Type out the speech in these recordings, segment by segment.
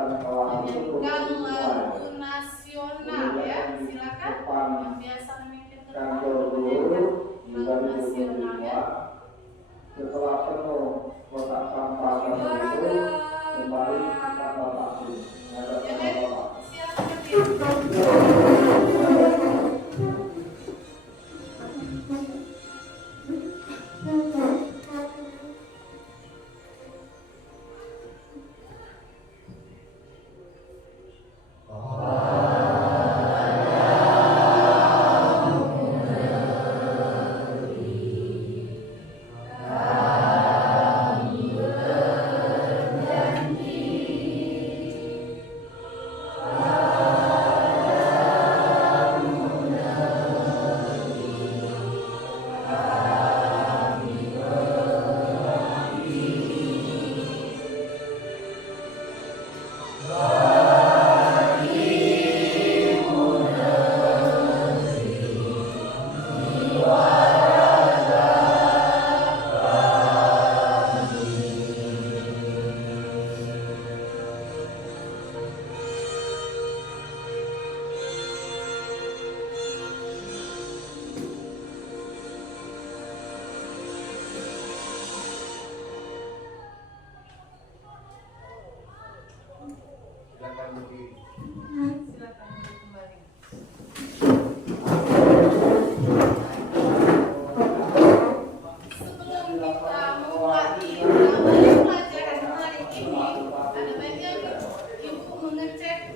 lagu nasional ya, silakan yang biasa memimpin lagu nasional ya. Setelah penuh kotak sampah itu kembali kita batasi.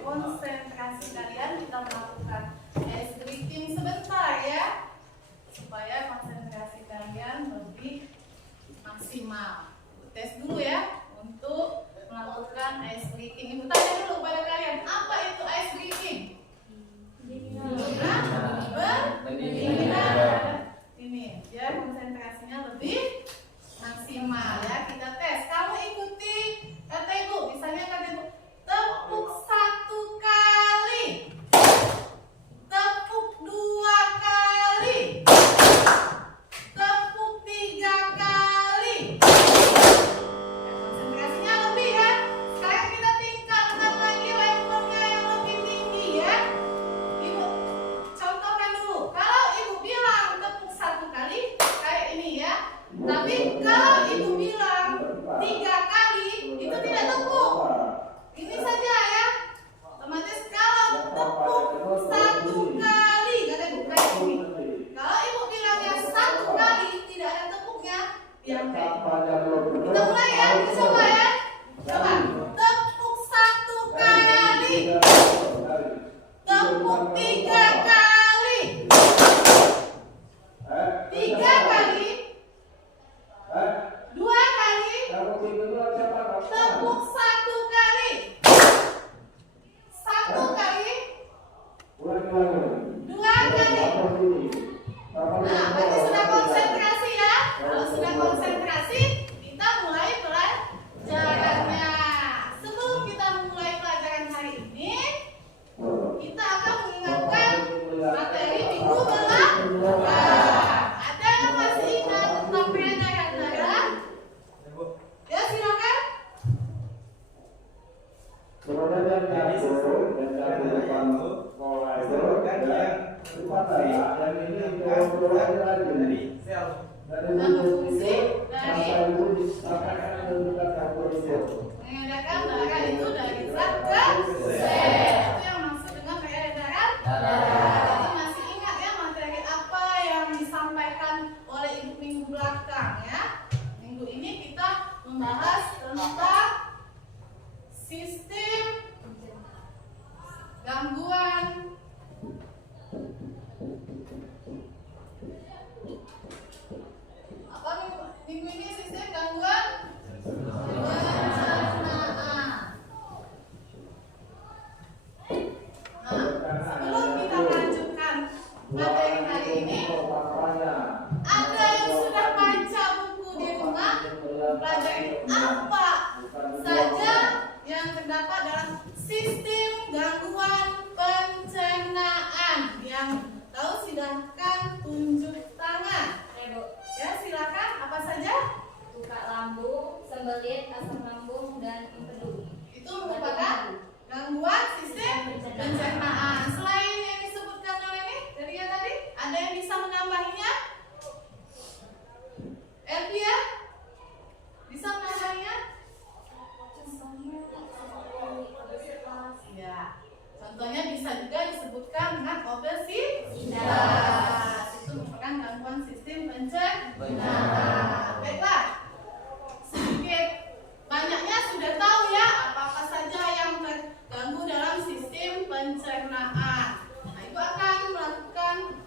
Konsentrasi kalian, kita melakukan ice breathing sebentar ya, supaya konsentrasi kalian lebih maksimal. Tes dulu ya untuk melakukan ice breathing. Ibu tanya dulu pada kalian, apa itu ice breathing? Ini biar konsentrasinya lebih maksimal ya. Kita tes. Kamu ikuti kata ibu, misalnya kata ibu, tepuk 1 kali, tepuk 2 kali, tepuk 3 kali. Konsentrasinya lebih ya. Sekarang kita tingkatkan lagi levelnya yang lebih tinggi ya. Ibu contohkan dulu. Kalau ibu bilang tepuk 1 kali kayak ini ya. Tapi kalau ibu bilang 3 kali itu tidak tepuk. Ini saja ya. Otomatis kalau tepuk 1 kali kata ibu kayak ini. Kalau ibu bilangnya 1 kali tidak ada tepuknya, yang kayak ini. Kita mulai ya, kita coba ya. Coba tepuk 1 kali, tepuk 3 kali, 3 kali, 2 kali, tepuk 1 kali, 1 kali, 2 kali. Nah, berarti sudah konsentrasi ya. Kalau sudah konsentrasi, kita mulai pelajarannya. Sebelum kita mulai pelajaran hari ini, kita akan mengingatkan materi minggu belakang. Ada yang masih ingat tentang darah? Ya, silakan. Sebenarnya dari depan sekolah itu kan yang ini dari sel dari fungsi sampai itu disampaikan dengan mengadakan darah itu dari zat ke sel. Itu yang maksud dengan peredaran darah. Jadi masih ingat ya materi apa yang disampaikan oleh ibu minggu belakang ya. Minggu ini kita membahas tentang sistem gangguan apa minggu ini sistem gangguan pencernaan. Nah, sebelum kita lanjutkan materi hari ini, ada yang sudah baca buku di rumah, pelajari apa saja yang terdapat dalam sistem gangguan pencernaan. Yang tahu silahkan tunjuk tangan. Ya, silakan. Apa saja? Tukak lambung, sembelit, asam lambung, dan empedu. Itu merupakan gangguan sistem pencernaan. Selain yang disebutkan oleh ini, dari yang tadi, ada yang bisa menambahinya? Elvia? Bisa menambahinya? Ya. Contohnya bisa juga disebutkan dengan obesitas. Itu merupakan gangguan sistem pencernaan. Baiklah. Sedikit banyaknya sudah tahu ya apa-apa saja yang terganggu dalam sistem pencernaan. Nah, itu akan melakukan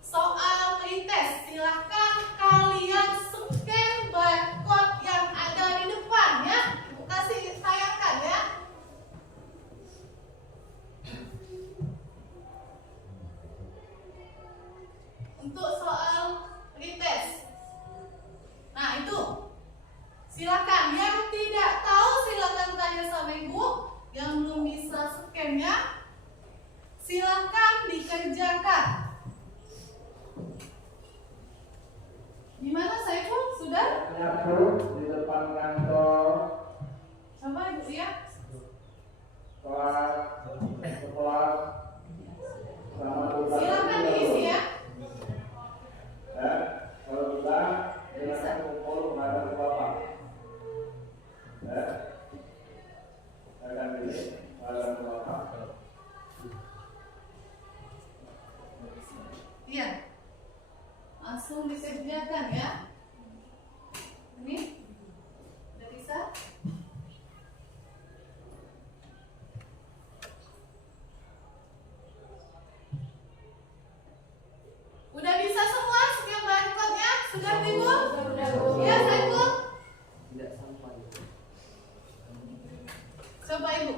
soal pretest. Silahkan kalian scan barcode yang ada di depan ya. Ibu kasih tayangkan ya. Untuk soal pretest. Nah, itu. Silakan yang tidak tahu silakan tanya sama ibu. Yang belum bisa scan-nya silakan dikerjakan. Gimana Saiful? Sudah? Di depan kantor. Coba ibu lihat. Setelah sama Silakan diisi ya. kalau bisa silakan kumpul menghadap ke bapak. Akan ini menghadap ke bapak. Iya. Langsung disediakan ya. Ini udah bisa? Udah bisa semua setiap barcode-nya? Sudah timbul? Iya, Saiful? Tidak sampai. Coba ibu.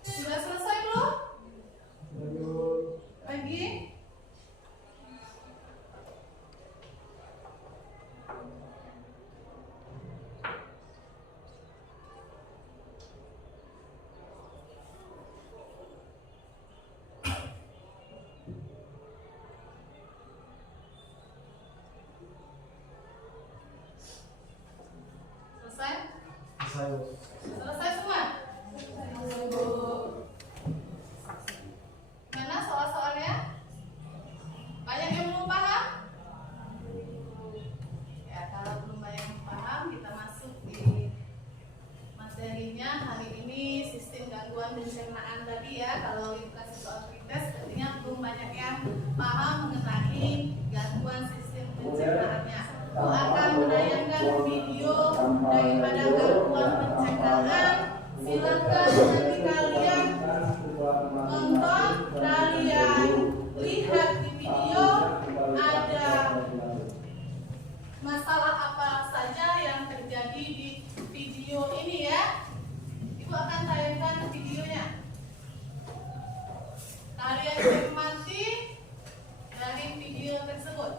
Sudah selesai belum? Lagi? Selesai? Selesai semua? Mana soal-soalnya? Banyak yang belum paham? Ya, kalau belum banyak yang paham, kita masuk di materinya hari ini, sistem gangguan pencernaan tadi ya. Kalau ibu kasih soal pretest, artinya belum banyak yang paham mengenai gangguan sistem pencernaannya. Aku akan menayangkan video daripada gangguan pencernaan. Silakan nanti kalian tonton, kalian lihat di video ada masalah apa saja yang terjadi di video ini ya. Ibu akan tayangkan videonya. Kalian cermati dari video tersebut.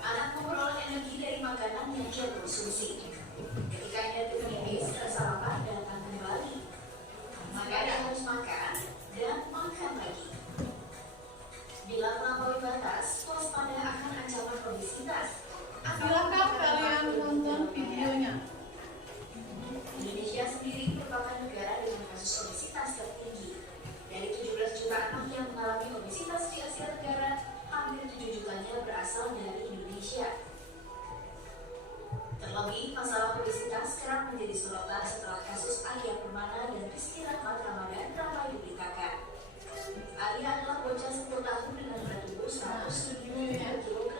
Anak memperoleh energi dari makanan yang dia konsumsi. Ketika energi menipis, rasa lapar datang kembali. Maka dia harus makan dan makan lagi. Bila melampaui batas, waspada akan ancaman obesitas. Silakan kalian nonton videonya. Indonesia sendiri merupakan negara dengan kasus obesitas tertinggi. Dari 17 juta anak yang mengalami obesitas di Asia Tenggara, hampir 7 jutanya berasal dari Indonesia. Terlebih, masalah obesitas kerap menjadi sorotan setelah kasus Alia Permana dan Rizky Rahmat Ramadan ramai diberitakan. Alia adalah bocah 10 tahun dengan berat tubuh 173 kg.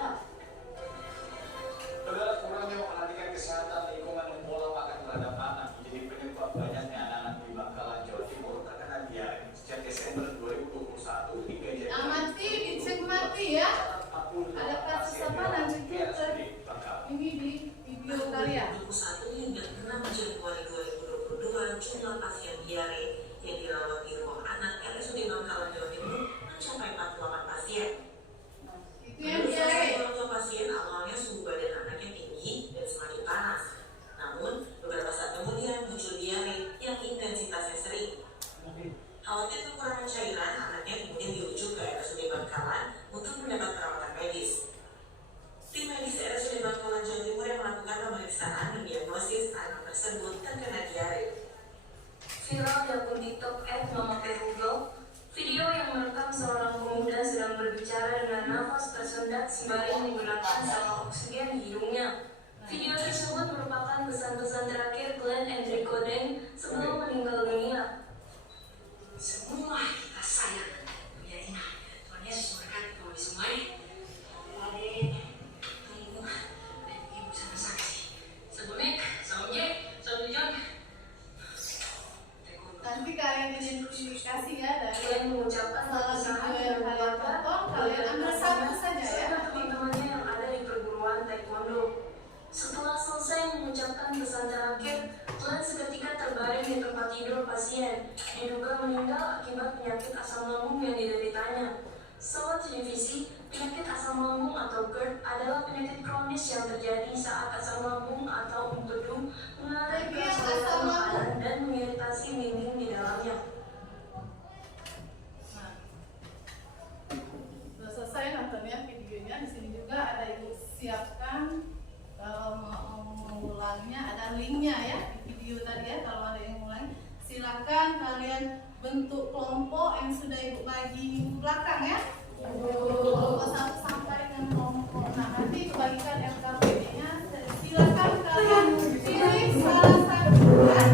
Saudara, kurangnya memperhatikan kesehatan lingkungan dan pola makan terhadap anak menjadi penyebab banyaknya anak-anak di Bangkalan, Jawa Timur terkena diare. Sejak Desember 2021 hingga Januari Amati, dicermati ya. Ada kasus apa nanti kita ini di video kalian. 2021 hingga 6 Januari 2022, jumlah pasien diare yang dirawat di ruang anak RSUD Bangkalan, Jawa Timur saat didiagnosis anak tersebut terkena diare. Viral di akun TikTok @mamaperugel, video yang merekam seorang pemuda sedang berbicara dengan nafas tersendat sembari menggunakan saluran oksigen di hidungnya. Video tersebut merupakan pesan-pesan terakhir Glenn Endrick Godeng sebelum meninggal dunia. Semua kita sayang dunia ini. Tuhan Yesus berkati kau di sungai. Adik, ibu, dan ibu sana saksi. Sebunik, saunje, saujujon. Nanti kalian identifikasi ya dari Kalian mengucapkan salah satu yang kalian tonton, kalian ambil satu saja ya. teman-temannya yang ada di perguruan taekwondo. Setelah selesai mengucapkan pesan terakhir, Glenn seketika terbaring di tempat tidur pasien, diduga meninggal akibat penyakit asam lambung yang dideritanya. Sobat televisi, penyakit asam lambung atau GERD adalah penyakit kronis yang terjadi saat asam lambung atau empedu mengalir ke saluran makanan dan mengiritasi dinding di dalamnya. Nah, sudah selesai nontonnya videonya. Di sini juga ada ibu siapkan. Kalau mau mengulangnya ada linknya ya di video tadi ya. Kalau ada yang ulang, silakan kalian bentuk kelompok yang sudah ibu bagi minggu belakang ya. Kelompok 1 sampai dengan kelompok. Nah nanti ibu bagikan LKPD-nya. Silakan kalian pilih salah satu ya.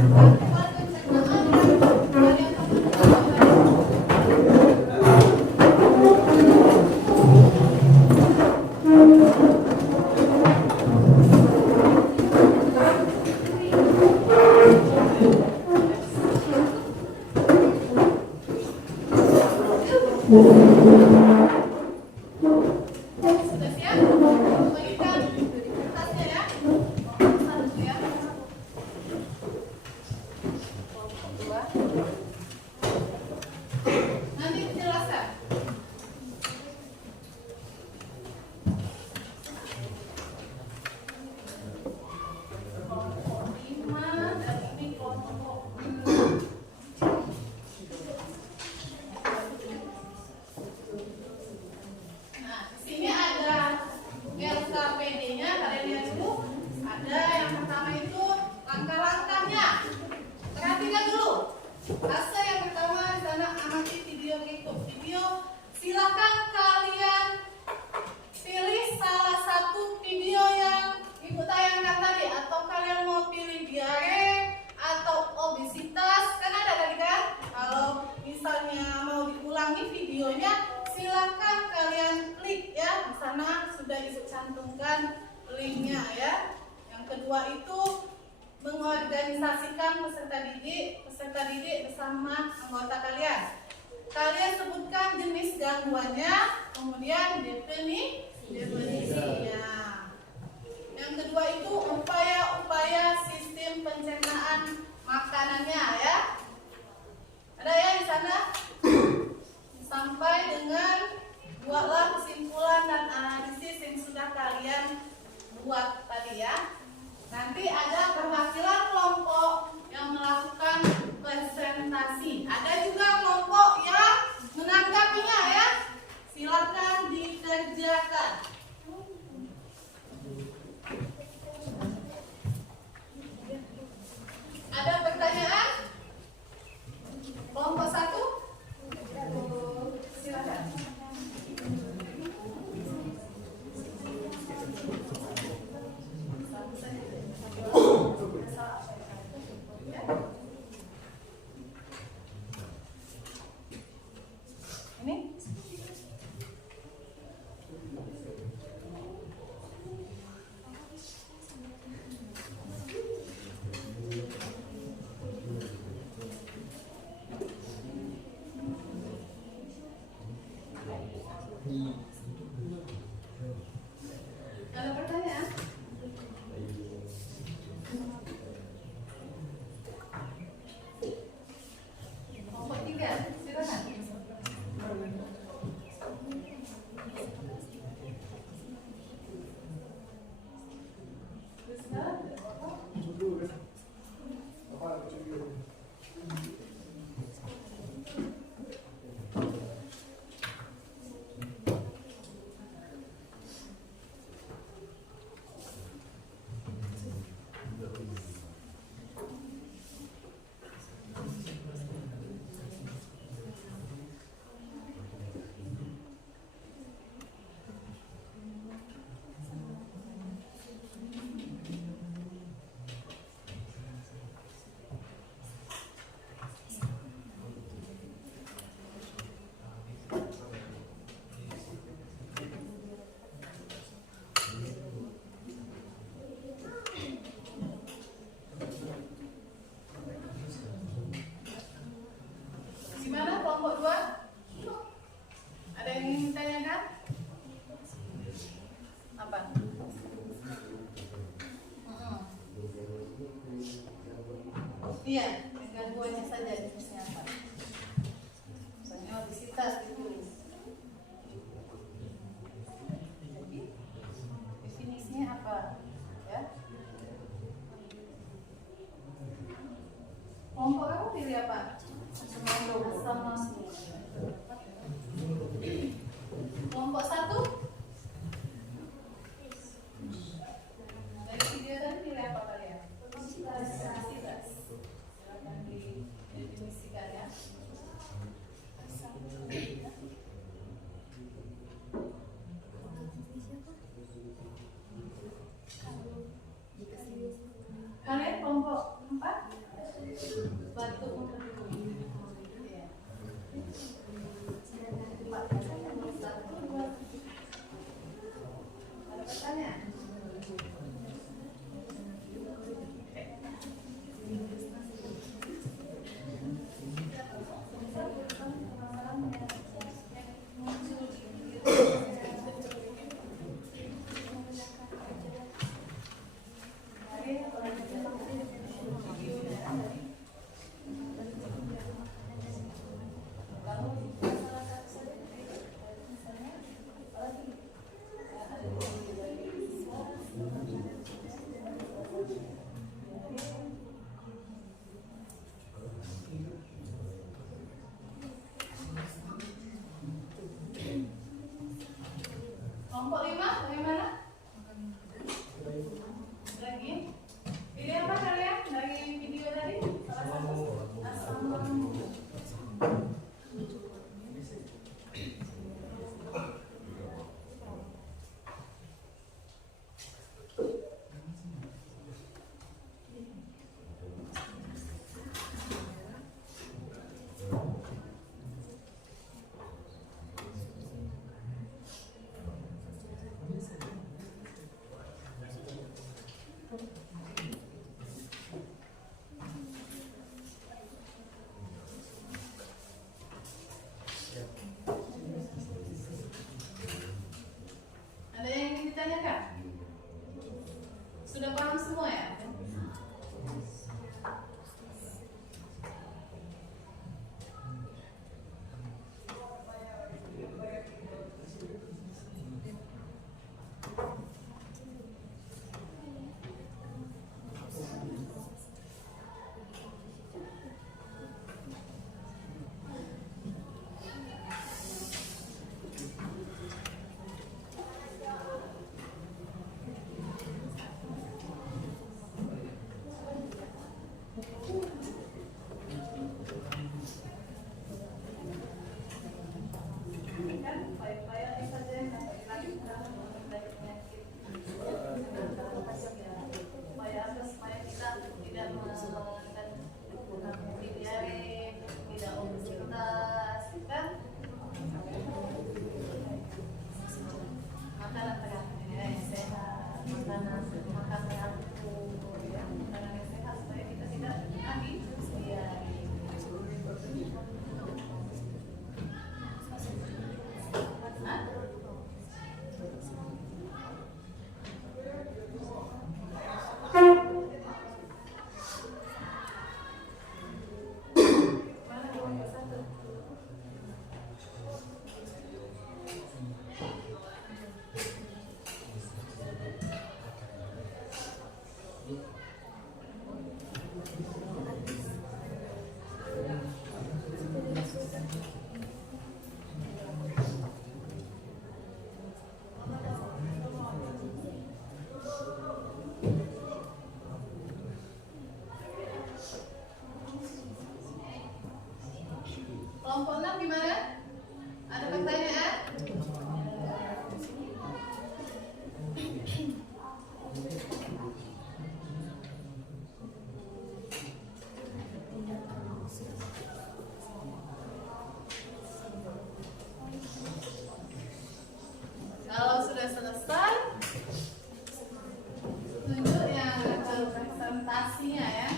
Kalian sudah siap? Bagikan kertasnya ya. Kelompok 1 ya. Kelompok 2. Nanti dijelaskan. Kelompok 5 dan ini kelompok 6. Nah, di sini ada LKPD-nya, kalian lihat dulu. Ada yang pertama itu langkah-langkahnya. Perhatikan dulu. Fase yang pertama di sana amati video YouTube. Video, silakan kalian pilih salah satu video yang ibu tayangkan tadi, atau kalian mau pilih diare atau obesitas, kan ada tadi kan? Kalau misalnya mau diulangi videonya, silakan kalian klik ya. Di sana sudah ibu cantumkan linknya ya. Yang kedua itu mengorganisasikan peserta didik bersama anggota kalian. Kalian sebutkan jenis gangguannya, kemudian definisinya. Yang kedua itu upaya-upaya sistem pencernaan makanannya ya. Ada ya di sana? Sampai dengan buatlah kesimpulan dan analisis yang sudah kalian buat tadi ya. Nanti ada perwakilan kelompok yang melakukan presentasi. Ada juga kelompok yang menanggapinya ya. Silakan dikerjakan. Ada pertanyaan? Kelompok 1? Silakan. Ini Iya, gangguannya saja di kesehatan. Misalnya obesitas gitu. Jadi definisinya apa? Ya. Kelompok kamu pilih apa? Asam lambung. Kelompok 1. Dari video tadi pilih apa kalian? Obesitas. Silakan didefinisikan ya. Kalian kelompok 4? Batuk. Ya. 4. Ada pertanyaan? Kelompok 5 bagaimana? Lagi? Pilih apa kalian dari video tadi? Salah satu. Asam lambung. Ada yang ingin ditanyakan? Sudah paham semua ya? Kan upaya-upaya saja yang dapat dilakukan untuk mencegah penyakit. Upaya apa supaya kita tidak mengalami diare, tidak obesitas, kan? Makanan terakhir yang sehat, makan yang teratur, ya, makanan yang sehat supaya kita tidak lagi diare. Kelompok 6 gimana? Ada pertanyaan? Kalau sudah selesai, tunjuk yang presentasinya ya.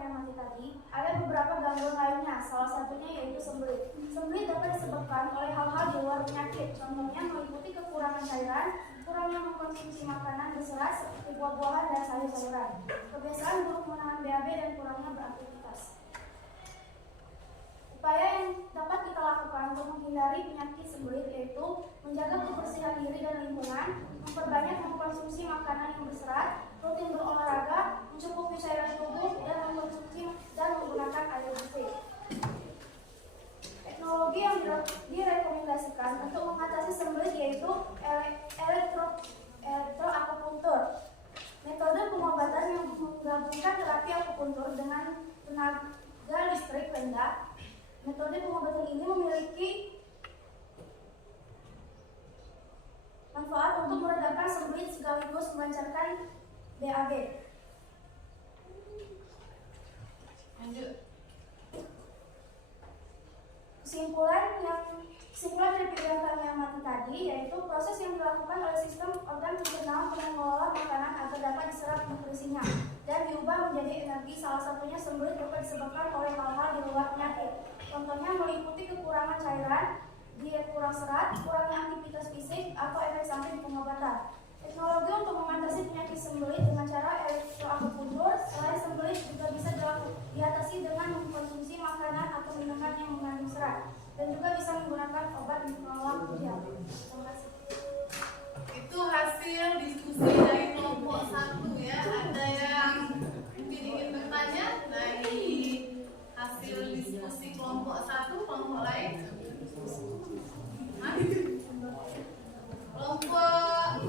kami amati tadi, ada beberapa gangguan lainnya, salah satunya yaitu sembelit. Sembelit dapat disebabkan oleh hal-hal di luar penyakit, contohnya meliputi kekurangan cairan, kurangnya mengkonsumsi makanan berserat seperti buah-buahan dan sayur-sayuran, kebiasaan buruk menahan BAB dan kurangnya beraktivitas. Upaya yang dapat kita lakukan untuk menghindari penyakit sembelit yaitu menjaga kebersihan diri dan lingkungan, memperbanyak mengkonsumsi makanan yang berserat, rutin berolahraga, mencukupi cairan tubuh, dan mengkonsumsi dan menggunakan air bersih. Teknologi yang direkomendasikan untuk mengatasi sembelit yaitu elektroakupuntur. Metode pengobatan yang menggabungkan terapi akupuntur dengan tenaga listrik rendah. Metode pengobatan ini memiliki manfaat untuk meredakan sembelit sekaligus melancarkan BAB. Lanjut. Kesimpulan dari video yang kami amati tadi yaitu proses yang dilakukan oleh sistem organ pencernaan mengelola makanan agar dapat diserap nutrisinya dan diubah menjadi energi. Salah satunya sembelit dapat disebabkan oleh hal-hal di luar penyakit. Contohnya meliputi kekurangan cairan, diet kurang serat, kurangnya aktivitas fisik, atau efek samping pengobatan. Teknologi untuk mengatasi penyakit sembelit dengan cara elektroakupuntur. Selain sembelit juga bisa diatasi dengan mengkonsumsi makanan atau minuman yang mengandung serat dan juga bisa menggunakan obat penolak gel. Terima kasih. Itu hasil diskusi dari kelompok 1 ya. Ada yang mungkin ingin bertanya dari hasil diskusi kelompok 1, kelompok lain? Kelompok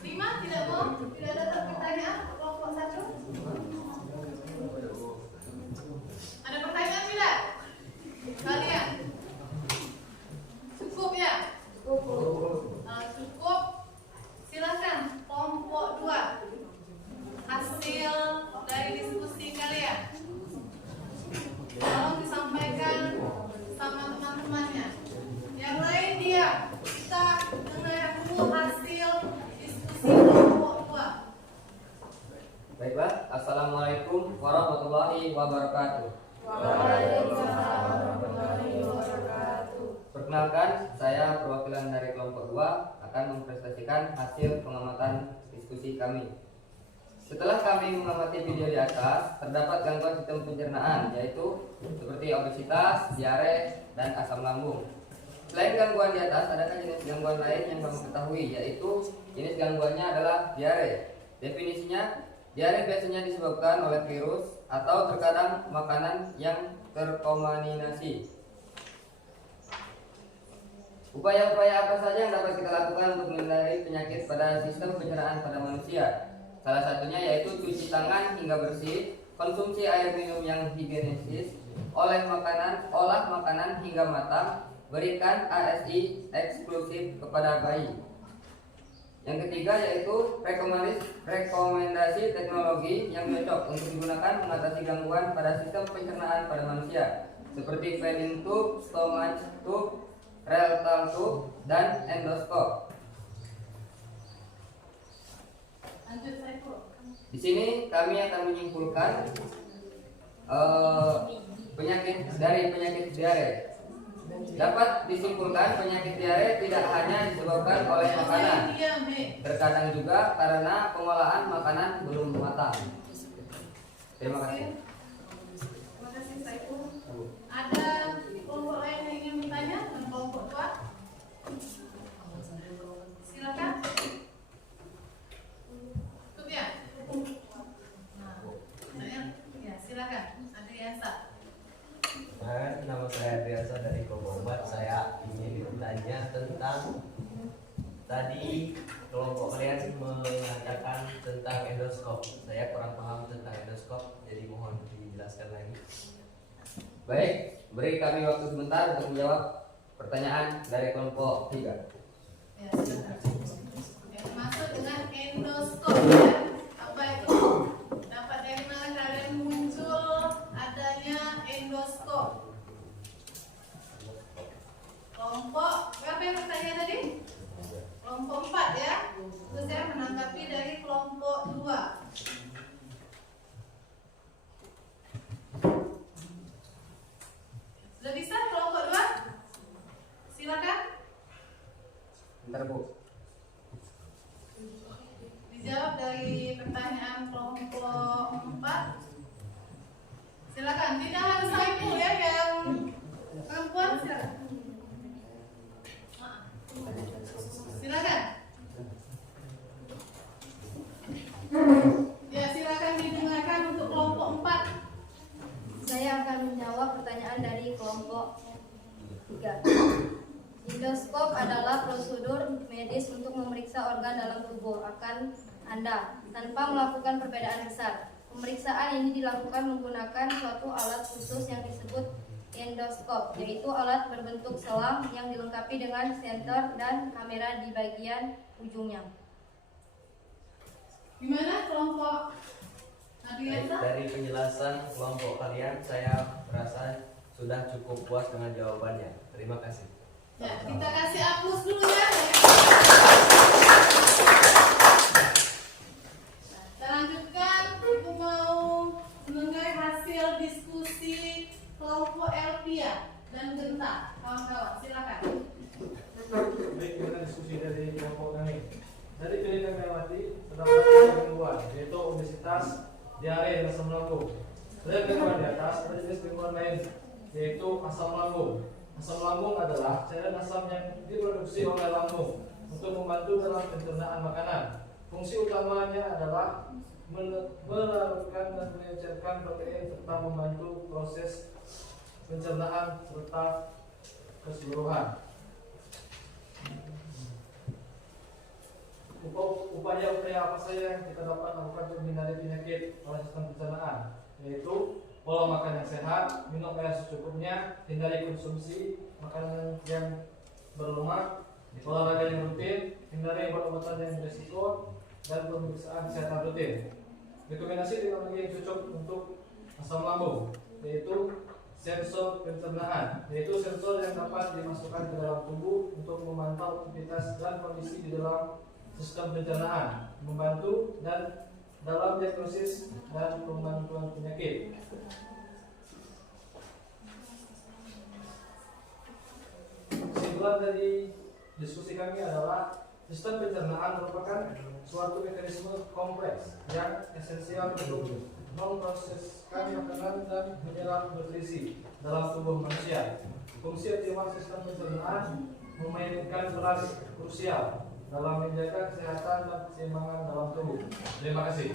5 tidak mau? Tidak ada pertanyaan? Kelompok 1? Ada pertanyaan tidak? Kalian? Cukup ya? Cukup. Silakan kelompok 2. Hasil dari diskusi kalian tolong disampaikan sama teman-temannya. Yang lain diam. Kita dengar dulu hasil diskusi kelompok 2. Baiklah, Assalamualaikum warahmatullahi wabarakatuh. Waalaikumsalam warahmatullahi wabarakatuh. Perkenalkan, saya perwakilan dari kelompok 2 akan mempresentasikan hasil pengamatan diskusi kami. Setelah kami mengamati video di atas, terdapat gangguan sistem pencernaan yaitu seperti obesitas, diare, dan asam lambung. Selain gangguan di atas, adakah jenis gangguan lain yang kamu ketahui, yaitu jenis gangguannya adalah diare. Definisinya, diare biasanya disebabkan oleh virus atau terkadang makanan yang terkontaminasi. Upaya-upaya apa saja yang dapat kita lakukan untuk menghindari penyakit pada sistem pencernaan pada manusia? Salah satunya yaitu cuci tangan hingga bersih, konsumsi air minum yang higienis, olah makanan hingga matang, berikan ASI eksklusif kepada bayi. Yang ketiga yaitu rekomendasi teknologi yang cocok untuk digunakan mengatasi gangguan pada sistem pencernaan pada manusia, seperti feeding tube, stomach tube, rectal tube, dan endoskop. Lanjut, Saiful. Di sini kami akan menyimpulkan penyakit diare. Dapat disimpulkan penyakit diare tidak hanya disebabkan oleh makanan, terkadang juga karena pengolahan makanan belum matang. Terima kasih. Terima kasih, Saiful. Ada kelompok lain yang ingin bertanya? Dan kelompok 2? Silakan. Cukup ya? Ya, silakan. Adriansa. Nama saya Adriansa dari kelompok 4. Saya ingin bertanya tentang tadi kelompok kalian mengatakan tentang endoskop. Saya kurang paham tentang endoskop, jadi mohon dijelaskan lagi. Baik, beri kami waktu sebentar untuk menjawab pertanyaan dari kelompok 3. Ya, silakan. Yang dimaksud dengan endoskop ya. Apa itu? Dapat dari mana kalian muncul adanya endoskop? Kelompok berapa yang bertanya tadi? Kelompok 4 ya. Terus saya menanggapi dari kelompok 2. kelompok 4. Silakan, tidak harus Saiful ya yang perempuan silakan. Silakan. Ya, silakan didengarkan untuk kelompok 4. Saya akan menjawab pertanyaan dari kelompok 3. Endoskop adalah prosedur medis untuk memeriksa organ dalam tubuh akan Anda tanpa melakukan perbedaan besar. Pemeriksaan ini dilakukan menggunakan suatu alat khusus yang disebut endoskop, yaitu alat berbentuk selang yang dilengkapi dengan senter dan kamera di bagian ujungnya. Gimana kelompok Baik, Adriana? dari penjelasan kelompok kalian, saya merasa sudah cukup puas dengan jawabannya. Terima kasih. Ya, kita kasih aplaus dulu ya. Kita lanjutkan. Aku mau mendengar hasil diskusi kelompok Elvia dan Genta. Kawan-kawan, silakan. Baik, kita diskusi dari kelompok kami. Dari pilih kami amati terdapat 3 gangguan, yaitu obesitas, diare, dan asam lambung. Dari gangguan di atas, ada jenis gangguan lain, yaitu asam lambung. Asam lambung adalah cairan asam yang diproduksi oleh lambung untuk membantu dalam pencernaan makanan. Fungsi utamanya adalah melarutkan dan mengencerkan protein serta membantu proses pencernaan serta keseluruhan. Upaya-upaya apa saja yang kita dapat lakukan untuk menghindari penyakit pada sistem pencernaan, yaitu pola makan yang sehat, minum air secukupnya, hindari konsumsi makanan yang berlemak, olahraga yang rutin, hindari obat-obatan yang berisiko, dan pemeriksaan kesehatan rutin. Rekomendasi teknologi yang cocok untuk asam lambung, yaitu sensor pencernaan, yaitu sensor yang dapat dimasukkan ke dalam tubuh untuk memantau aktivitas dan kondisi di dalam sistem pencernaan, membantu dan dalam diagnosis dan pemantauan penyakit. Kesimpulan dari diskusi kami adalah sistem pencernaan merupakan suatu mekanisme kompleks yang esensial untuk memproseskan makanan dan mineral nutrisi dalam tubuh manusia. Fungsi optimal sistem pencernaan memainkan peran krusial dalam menjaga kesehatan dan keseimbangan dalam tubuh. Terima kasih.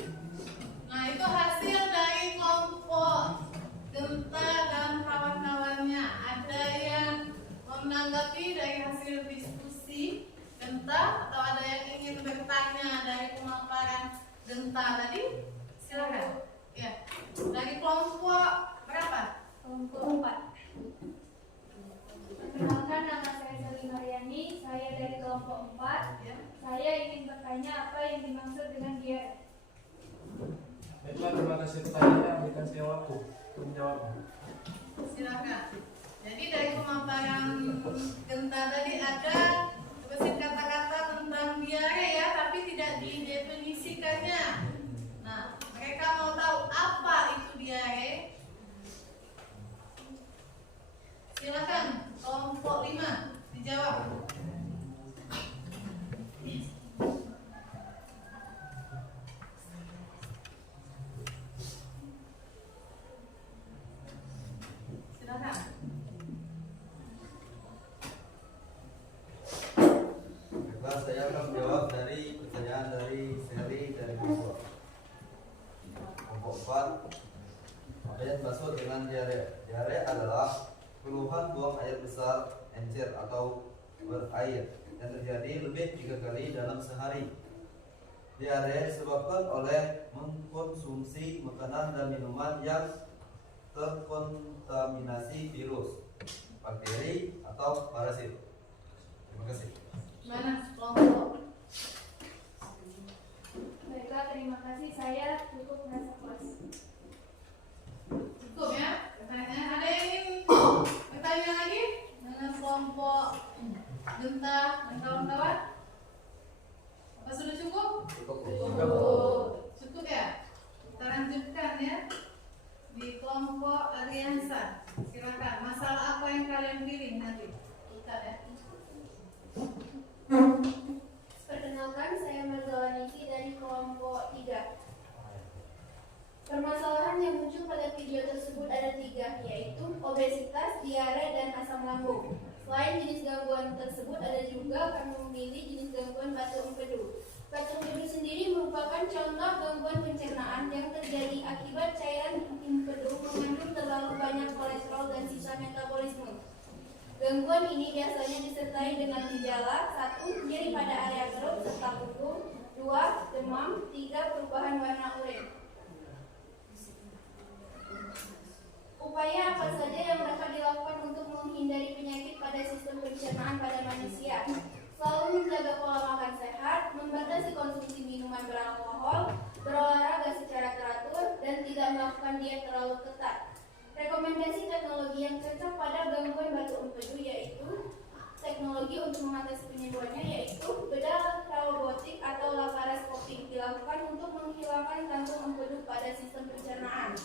Nah, itu hasil dari kelompok Genta dan kawan-kawannya. Ada yang menanggapi dari hasil diskusi Genta atau ada yang ingin bertanya dari pemaparan Genta tadi? Silakan. Ya. Dari kelompok berapa? Kelompok 4. Perkenalkan, nama saya Sally Mariani, saya dari kelompok 4. Ya. Saya ingin bertanya apa yang dimaksud dengan diare. Baiklah, terima kasih pertanyaannya. Berikan saya waktu untuk menjawab. Silakan. Jadi dari pemaparan Genta tadi ada beberapa kata-kata tentang diare ya, tapi tidak didefinisikannya. Nah, mereka mau tahu apa itu diare? Silakan, kelompok 5 dijawab. Silakan. Baiklah, saya akan menjawab dari pertanyaan dari Sally dari kelompok 4. Apa yang dimaksud dengan diare? Diare adalah keluhan buang air besar, encer atau berair yang terjadi lebih 3 kali dalam sehari. Diare disebabkan oleh mengkonsumsi makanan dan minuman yang terkontaminasi virus, bakteri, atau parasit. Terima kasih. Mana kelompok? Baiklah, terima kasih. Saya cukup merasa puas. Cukup ya pertanyaan. Ada yang ingin bertanya lagi dengan kelompok Genta dan kawan-kawan? Apa sudah cukup? Cukup ya. Kita lanjutkan ya di kelompok Ariansa. Silakan. Masalah apa yang kalian pilih nanti? Kita ya. Perkenalkan, saya Marzawanisi dari kelompok 3. obesitas, diare, dan asam lambung. Selain jenis gangguan tersebut, ada juga kami memilih jenis gangguan batu empedu. Batu empedu sendiri merupakan contoh gangguan pencernaan yang terjadi akibat cairan empedu mengandung terlalu banyak kolesterol dan sisa metabolisme. Gangguan ini biasanya disertai dengan gejala 1. Nyeri pada area perut serta punggung, 2. Demam, 3. Perubahan warna urin. Upaya apa saja yang dapat dilakukan untuk menghindari penyakit pada sistem pencernaan pada manusia? Selalu menjaga pola makan sehat, membatasi konsumsi minuman beralkohol, berolahraga secara teratur, dan tidak melakukan diet terlalu ketat. Rekomendasi teknologi yang cocok pada gangguan batu empedu yaitu teknologi untuk mengatasi penyembuhannya yaitu bedah robotik atau laparoskopik dilakukan untuk menghilangkan kantung empedu pada sistem pencernaan.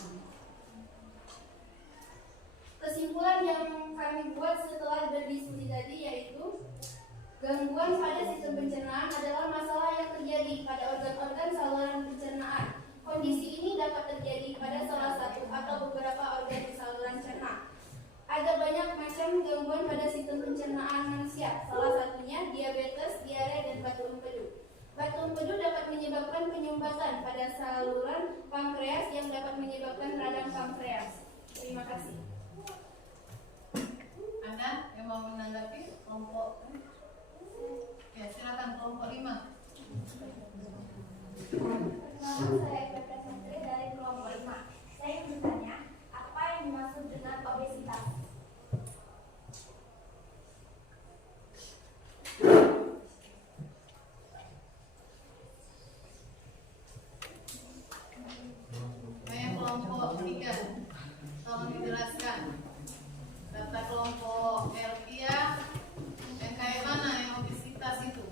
Kesimpulan yang kami buat setelah berdiskusi tadi yaitu gangguan pada sistem pencernaan adalah masalah yang terjadi pada organ-organ saluran pencernaan. Kondisi ini dapat terjadi pada salah satu atau beberapa organ di saluran cerna. Ada banyak macam gangguan pada sistem pencernaan manusia, salah satunya diabetes, diare, dan batu empedu. Batu empedu dapat menyebabkan penyumbatan pada saluran pankreas yang dapat menyebabkan radang pankreas. Terima kasih. Ada yang mau menanggapi kelompok? Ya, silakan kelompok 5. Nama saya Eka Santri dari kelompok 5. Saya bertanya, apa yang dimaksud dengan obesitas? Saya kelompok 3. Tolong dijelaskan. Data kelompok Elvia yang kayak mana yang obesitas itu?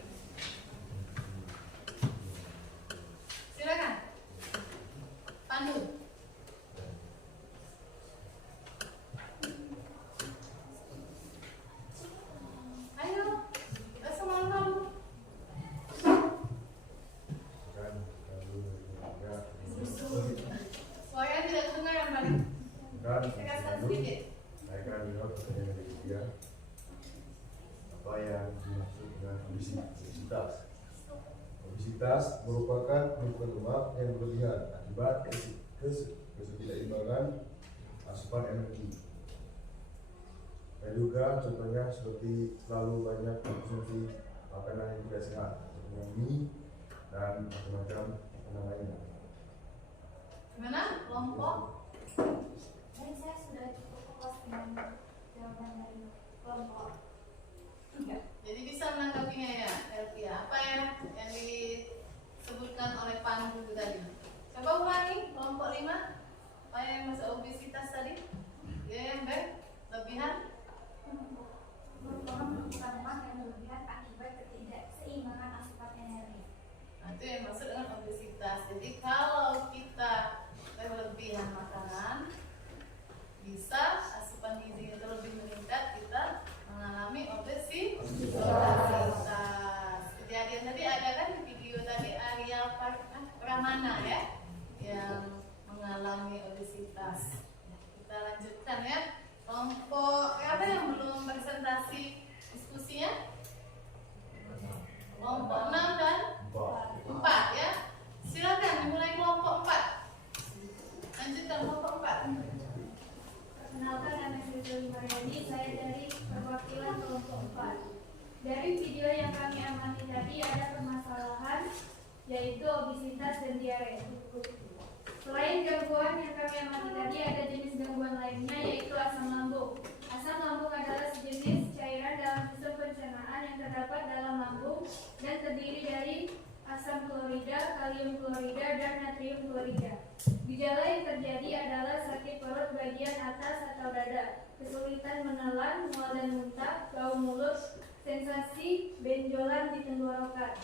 Silakan. Pandu. Ayo, kita malu-malu. Suara tidak dengar yang paling. Tegaskan sedikit. Saya akan menjawab pertanyaan dari dia. Apa yang dimaksud dengan obesitas? Obesitas merupakan penumpukan lemak yang berlebihan akibat ketidakseimbangan asupan energi. Dan juga contohnya seperti terlalu banyak konsumsi makanan yang tidak sehat, seperti mie dan macam-macam makanan lainnya. Gimana kelompok? Baik, saya sudah cukup puas dengan jawaban dari kelompok 3. Jadi bisa menanggapinya ya, Elvia. Apa ya yang disebutkan oleh Pandu tadi? Coba ulangi kelompok 5. Apa yang masuk obesitas tadi? Ya, yang berlebihan. Merupakan penumpukan lemak yang berlebihan akibat ketidakseimbangan asupan energi. Nah, itu yang maksud dengan obesitas. Jadi kalau kita berlebihan makanan, bisa asupan gizi itu lebih meningkat, kita mengalami obesitas. Kejadian tadi ada kan di video tadi Arya Pramana ya yang mengalami obesitas. Kita lanjutkan ya. Kelompok apa yang belum presentasi diskusinya? Kelompok 6 dan 4 ya. Silakan dimulai kelompok 4. Lanjutkan kelompok 4. Perkenalkan, nama saya Dewi Mariani, saya dari perwakilan kelompok 4. Dari video yang kami amati tadi ada permasalahan yaitu obesitas dan diare. Selain gangguan yang kami amati tadi ada jenis gangguan lainnya yaitu asam lambung. Asam lambung adalah sejenis cairan dalam sistem pencernaan yang terdapat dalam lambung dan terdiri dari asam klorida, kalium klorida, dan natrium klorida. Gejala yang terjadi adalah sakit perut bagian atas atau dada, kesulitan menelan, mual dan muntah, bau mulut, sensasi benjolan di tenggorokan.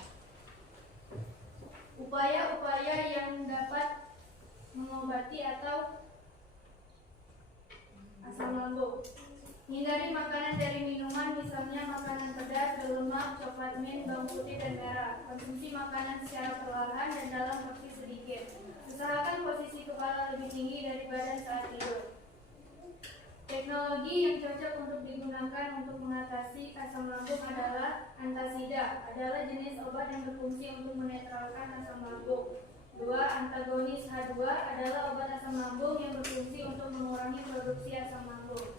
Upaya-upaya yang dapat mengobati atau asam lambung: hindari makanan dari minuman, misalnya makanan pedas, berlemak, coklat mint, bawang putih, dan merah. Konsumsi makanan secara perlahan dan dalam porsi sedikit. Usahakan posisi kepala lebih tinggi dari badan saat tidur. Teknologi yang cocok untuk digunakan untuk mengatasi asam lambung adalah antasida, adalah jenis obat yang berfungsi untuk menetralkan asam lambung. 2. Antagonis H2 adalah obat asam lambung yang berfungsi untuk mengurangi produksi asam lambung.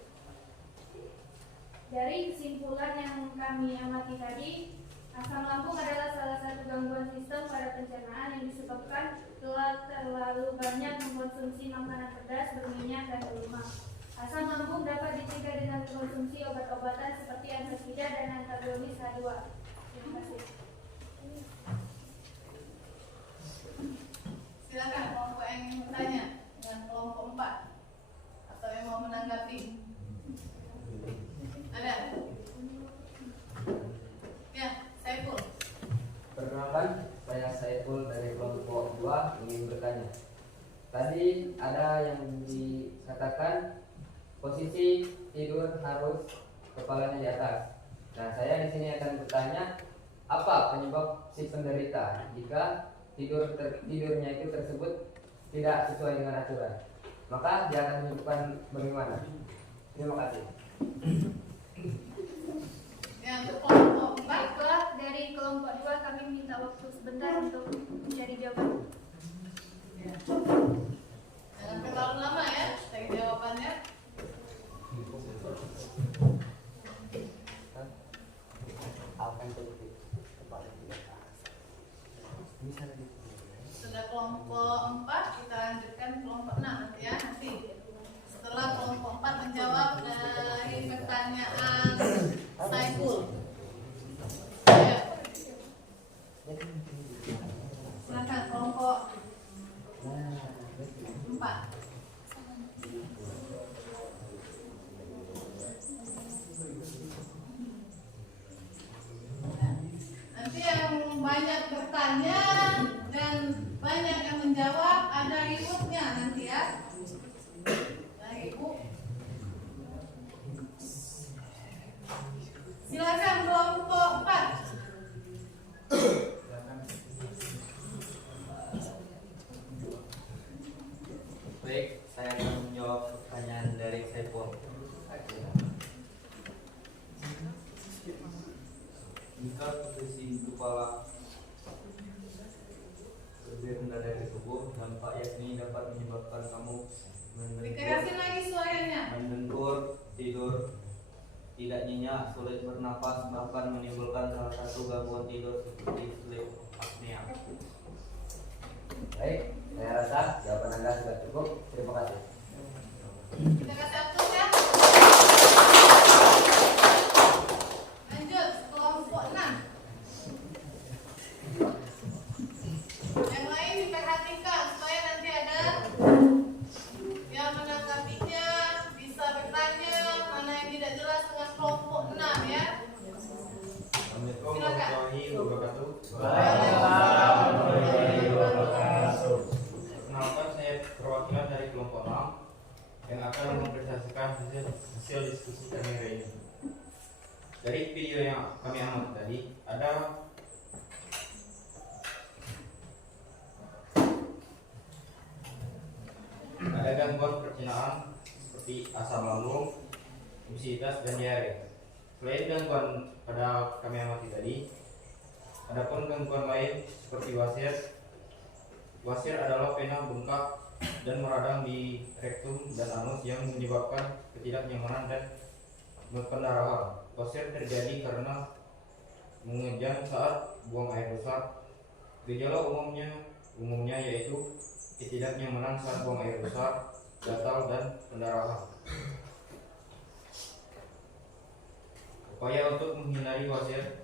Dari kesimpulan yang kami amati tadi, asam lambung adalah salah satu gangguan sistem pada pencernaan yang disebabkan telah terlalu banyak mengkonsumsi makanan pedas, berminyak, dan berlemak. Asam lambung dapat dicegah dengan konsumsi obat-obatan seperti antasida dan antagonis H2. Terima kasih. Silakan kelompok yang ingin bertanya dengan kelompok 4 atau yang mau menanggapi. Ada? Ya, Saiful. Perkenalkan, saya Saiful dari kelompok 2 ingin bertanya. Tadi ada yang dikatakan posisi tidur harus kepalanya di atas. Nah, saya di sini akan bertanya, apa penyebab si penderita jika tidurnya itu tersebut tidak sesuai dengan aturan? Maka dia akan menyebabkan bagaimana? Terima kasih. Yang untuk kelompok 4. Baiklah, dari kelompok 2 kami minta waktu sebentar untuk mencari jawaban. Ya. Jangan terlalu lama ya, cari jawabannya. Sudah kelompok 4, kita lanjutkan kelompok 6 nanti ya. Nanti setelah kelompok 4 menjawab dari pertanyaan Saiful. Ya. Silakan kelompok 4. Nanti yang banyak bertanya dan banyak yang menjawab ada rewardnya nanti ya. Dari Ibu. Silakan kelompok 4. Baik, saya akan menjawab pertanyaan dari Saiful. Jika posisi kepala lebih rendah dari tubuh, dampak yakni dapat menyebabkan kamu Dikerasin lagi suaranya. mendengur, tidur, tidak nyenyak, sulit bernapas, bahkan menimbulkan salah satu gangguan tidur seperti sleep apnea. Baik, saya rasa jawaban Anda sudah cukup. Terima kasih. Kita kasih atur ya. Lanjut kelompok 6. Yang lain diperhatikan supaya nanti ada yang menanggapinya, bisa bertanya mana yang tidak jelas dengan kelompok 6 ya. Assalamualaikum Silakan. warahmatullahi wabarakatuh. Perkenalkan, saya perwakilan dari kelompok 6 yang akan mempresentasikan hasil diskusi kami hari ini. Dari video yang kami amati tadi, ada gangguan pencernaan seperti asam lambung, obesitas, dan diare. Selain gangguan pada kami amati tadi, adapun gangguan lain seperti wasir. Wasir adalah vena bengkak dan meradang di rektum dan anus yang menyebabkan ketidaknyamanan dan pendarahan. Wasir terjadi karena mengejang saat buang air besar. Gejala umumnya yaitu ketidaknyamanan saat buang air besar, gatal, dan pendarahan. Upaya untuk menghindari wasir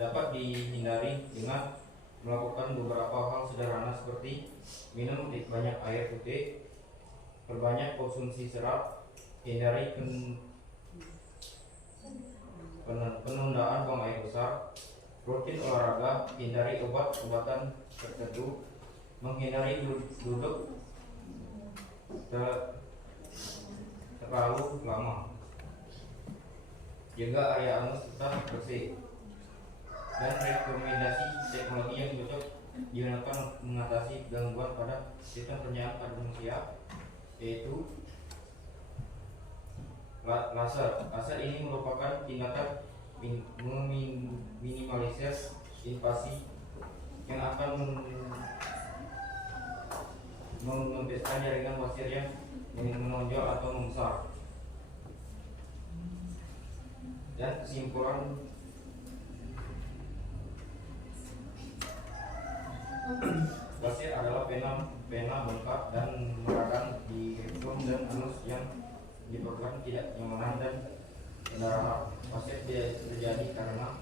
dapat dihindari dengan melakukan beberapa hal sederhana seperti minum banyak air putih, perbanyak konsumsi serat, hindari penundaan buang air besar, rutin olahraga, hindari obat-obatan tertentu, menghindari duduk terlalu lama, jaga area anus tetap bersih, dan rekomendasi teknologi yang cocok digunakan mengatasi gangguan pada sistem pencernaan pada manusia, yaitu Laser ini merupakan tindakan meminimalisir invasi yang akan mengembeskan jaringan wasir yang menonjol atau membesar. Dan kesimpulan wasir adalah pena bengkak dan meradang di rektum dan anus yang menyebabkan tidak nyamanan dan pendarahan. Wasir terjadi karena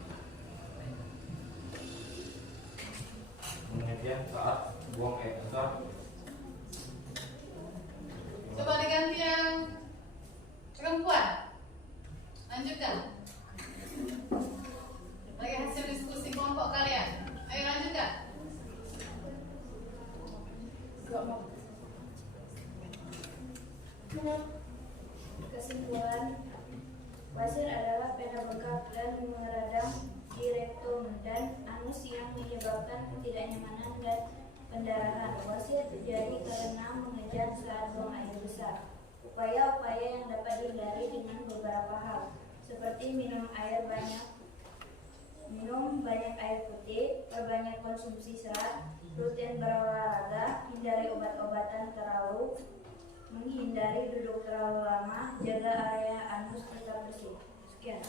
pengertian saat buang air besar. Coba diganti yang perempuan. Lanjutkan. Lagi hasil diskusi kelompok kalian. Ayo lanjutkan. Kesimpulan, wasir adalah pena bengkak dan meradang di rektum dan anus yang menyebabkan ketidaknyamanan dan pendarahan. Wasir terjadi karena mengejar saat buang air besar. Upaya-upaya yang dapat dihindari dengan beberapa hal, seperti minum banyak air putih, perbanyak konsumsi serat, rutin berolahraga, hindari obat-obatan terlalu, menghindari duduk terlalu lama, jaga area anus tetap bersih. Sekian.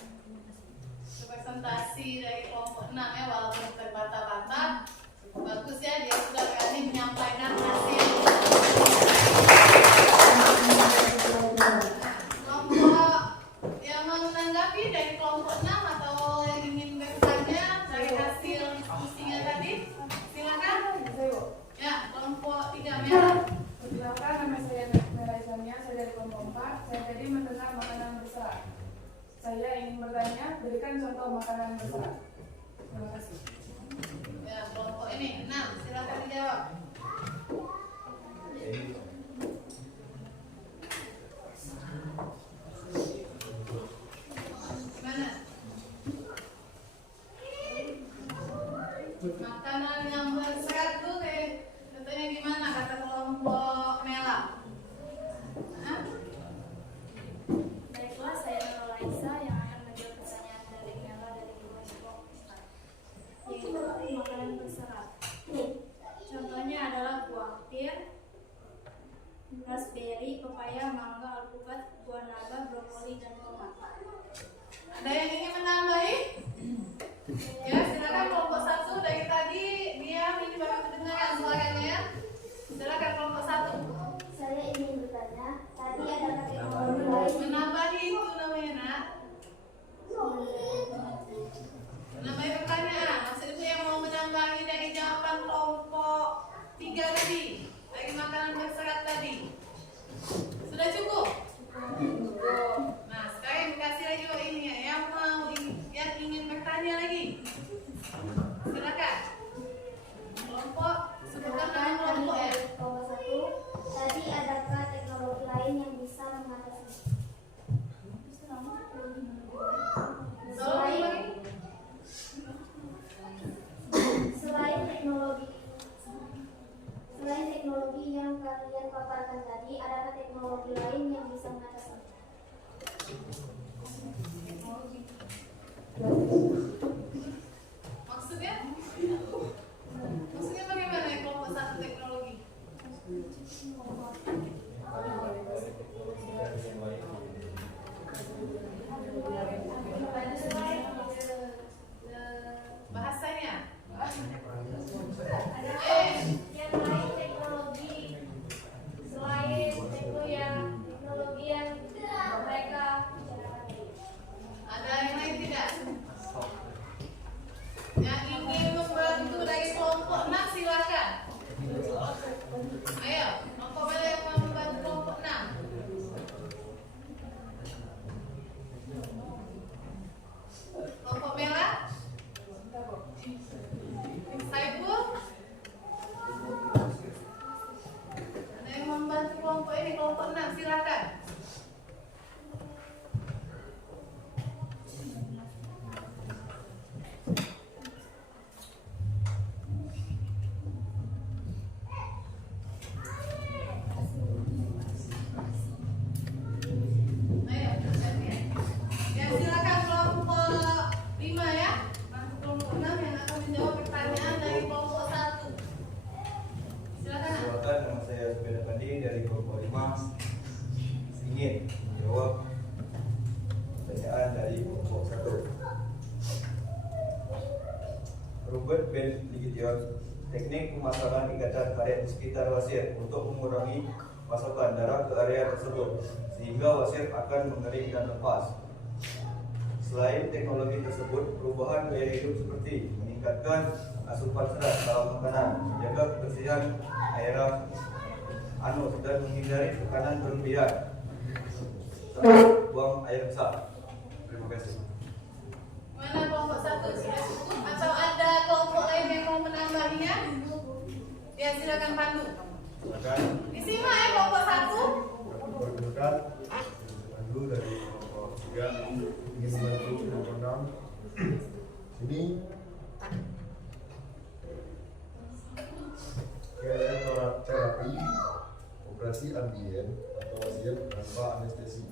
Presentasi dari kelompok 6 ya, walaupun terbata-bata, bagus ya, dia sudah berani menyampaikan hasil. Kelompok yang mau menanggapi dari kelompok 6 atau yang ingin bertanya dari hasil diskusinya tadi, silakan. Ya, kelompok 3 merah. Perkenalkan, nama saya Mera Islamia, saya dari kelompok 4. Saya tadi mendengar makanan besar. Saya ingin bertanya, berikan contoh makanan besar. Terima kasih. Ya, kelompok ini 6, silakan dijawab. Gimana? Makanan yang berserat tuh katanya gimana kata kelompok merah? Hah? Baiklah, saya Nurul Laisa yang akan menjawab pertanyaan dari Mela dari kelompok 4, yaitu makanan berserat. Contohnya adalah buah pir, raspberry, pepaya, mangga, alpukat, buah naga, brokoli, dan tomat. Ada yang ingin menambahi? Ya, silakan kelompok 1 dari tadi diam, ini baru kedengaran suaranya ya. Silakan kelompok 1. Saya ingin bertanya, tadi ada teknologi lain. Menambahi itu namanya nak. Menambahi pertanyaan. Maksud itu yang mau menambahi dari jawaban kelompok 3 tadi, dari makanan berserat tadi. Sudah cukup? Nah, sekarang dikasih lagi ini ya. Yang ingin bertanya lagi. Silakan. Kelompok sebutkan nama kelompok ya. Kelompok 1, tadi adakah teknologi lain yang bisa mengatasi selain teknologi yang kalian paparkan tadi, adakah teknologi lain yang bisa mengatasi? Maksudnya bagaimana ya kelompok 1 teknologi? Bahasanya? Yang lain teknologi selain teknologi yang mereka bicarakan. Ada yang lain tidak? Yang ingin membantu dari kelompok 6 silakan. Ayo, kelompok mana yang mau membantu kelompok 6? Kelompok merah? Saiful? Ada yang membantu kelompok ini, kelompok 6 silakan. Ayo, Ben Ligition, teknik pemasangan ikatan karet di sekitar wasir untuk mengurangi pasokan darah ke area tersebut sehingga wasir akan mengering dan lepas. Selain teknologi tersebut, perubahan gaya hidup seperti meningkatkan asupan serat dalam makanan, menjaga kebersihan daerah anus dan menghindari tekanan berlebihan serta buang air besar. Terima kasih. Mana kelompok 1 sudah cukup atau ada kelompok lain yang mau menambahnya? Ya silakan Pandu. Silakan. Disimak ya kelompok 1. Perkenalkan, Pandu dari kelompok 3 ingin membantu kelompok 6. Ini terapi operasi ambien atau wasir tanpa anestesi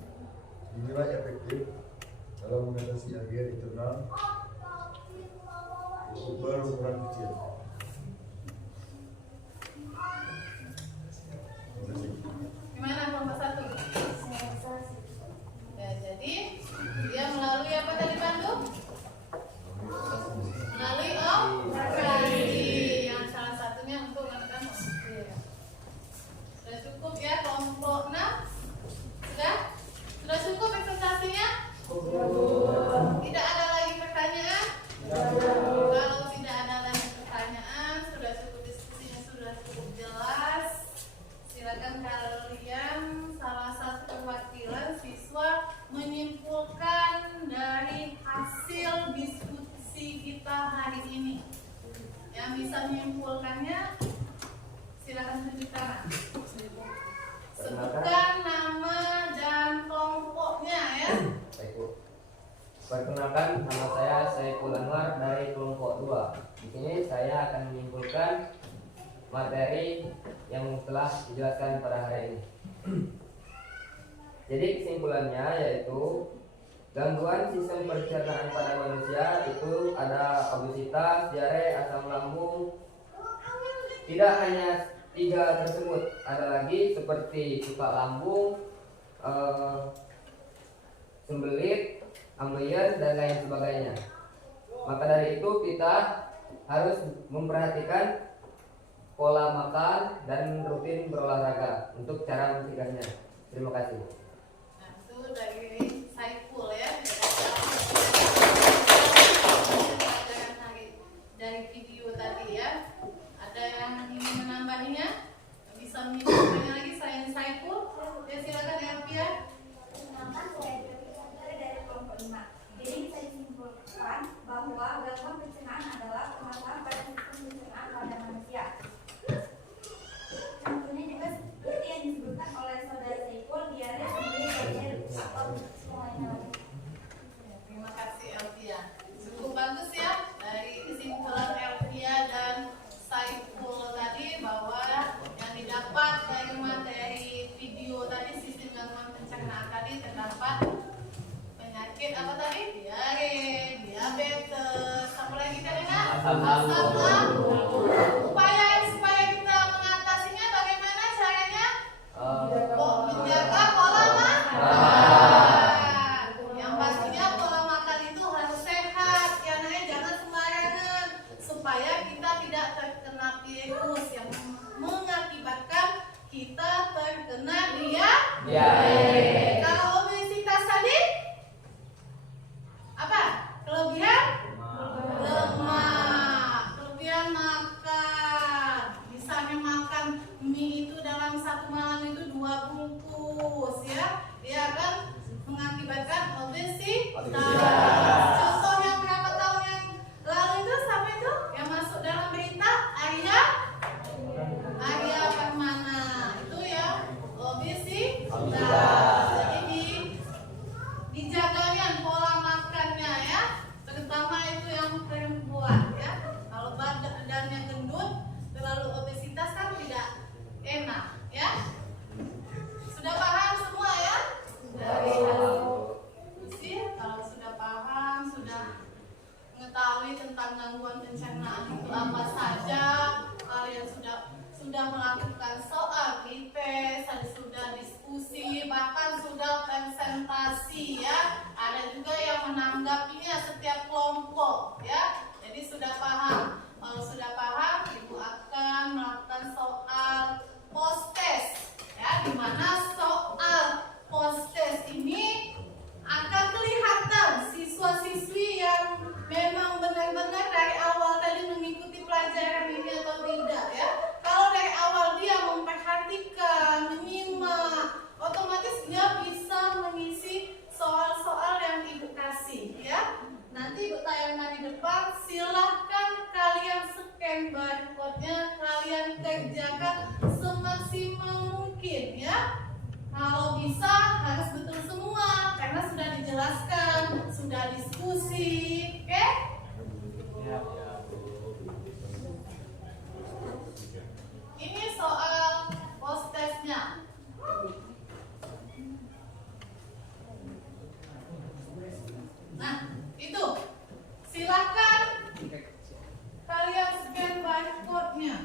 dinilai efektif dalam mengatasi agen internal berukuran kecil. Gimana kelompok 1? Ya, jadi dia melalui apa tadi Pandu? Melalui operasi yang salah satunya untuk menekan wasir. Sudah cukup ya kelompok 6? Sudah cukup presentasinya? Tidak ada lagi pertanyaan? Kalau tidak ada lagi pertanyaan, sudah cukup diskusinya, sudah cukup jelas. Silakan kalian salah satu perwakilan siswa menyimpulkan dari hasil diskusi kita hari ini. Yang bisa menyimpulkannya, silakan tunjuk tangan. Sebutkan nama dan kelompoknya ya. Perkenalkan, nama saya Saiful Anwar dari kelompok 2. Di sini saya akan menyimpulkan materi yang telah dijelaskan pada hari ini. Jadi kesimpulannya yaitu gangguan sistem pencernaan pada manusia itu ada obesitas, diare, asam lambung. Tidak hanya 3 tersebut, ada lagi seperti suka lambung, sembelit, ambeien dan lain sebagainya. Maka dari itu kita harus memperhatikan pola makan dan rutin berolahraga untuk cara mencegahnya. Terima kasih. Nah, itu dari Saiful ya. Dari video tadi ya. Ada yang ingin menambahnya? Bisa menambahnya lagi selain Saiful? Ya silakan Elvia. Perkenalkan, saya dari kelompok 5. Jadi bisa disimpulkan bahwa gangguan pencernaan adalah permasalahan pada sistem pencernaan pada manusia. Contohnya juga seperti yang disebutkan oleh saudara Saiful, diare, sembelit, banjir, atau semuanya lagi. Terima kasih Elvia. Cukup bagus ya dari kesimpulan Elvia dan Saiful tadi bahwa yang didapat dari materi video tadi sistem gangguan pencernaan tadi terdapat penyakit apa tadi? Diare, diabetes, apa lagi tadi nak? Asam lambung. Supaya kita mengatasinya bagaimana caranya? Menjaga pola makan. Yang pastinya pola makan itu harus sehat, ya nak, jangan sembarangan supaya kita tidak terkena virus yang mengakibatkan kita terkena diare. Kalau obesitas tadi apa? Kelebihan lemak, kelebihan makan. Misalnya makan mie itu dalam satu malam itu 2 bungkus ya, dia akan mengakibatkan obesitas. Contoh yang berapa tahun yang lalu itu sampai itu yang masuk dalam berita Arya Permana itu ya obesitas. Jadi dijagakan pola makannya ya, terutama itu yang perempuan ya. Kalau badannya gendut terlalu obesitas kan tidak enak ya. Sudah paham semua ya? Dari diskusi, kalau sudah paham, sudah mengetahui tentang gangguan pencernaan itu apa saja, kalian sudah melakukan soal kritis, sudah diskusi, bahkan mana soal post test ini akan kelihatan siswa-siswi yang memang benar-benar dari awal tadi mengikuti pelajaran ini atau tidak ya. Kalau dari awal dia memperhatikan, menyimak, otomatis dia bisa mengisi soal-soal yang Ibu kasih ya. Nanti Ibu tayangkan di depan, silahkan kalian scan barcode-nya, kalian kerjakan semaksimal mungkin ya. Kalau bisa harus betul semua karena sudah dijelaskan, sudah diskusi, oke? Ini soal post testnya. Nah, itu silakan kalian scan barcode-nya.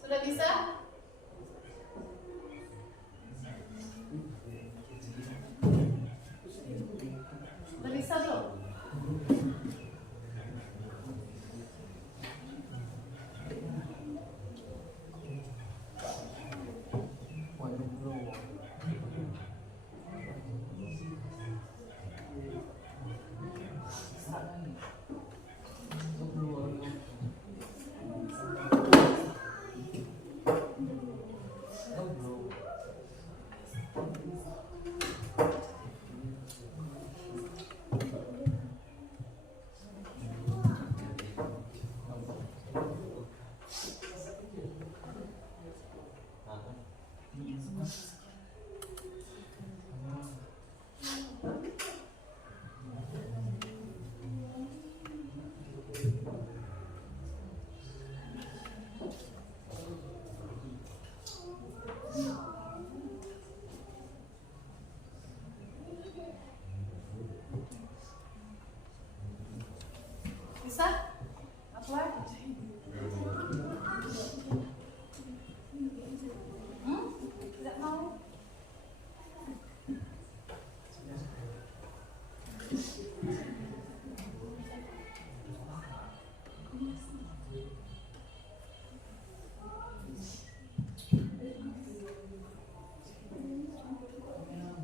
Sudah bisa? Sudah bisa belum? Bisa? Apa lagi? Tidak mau?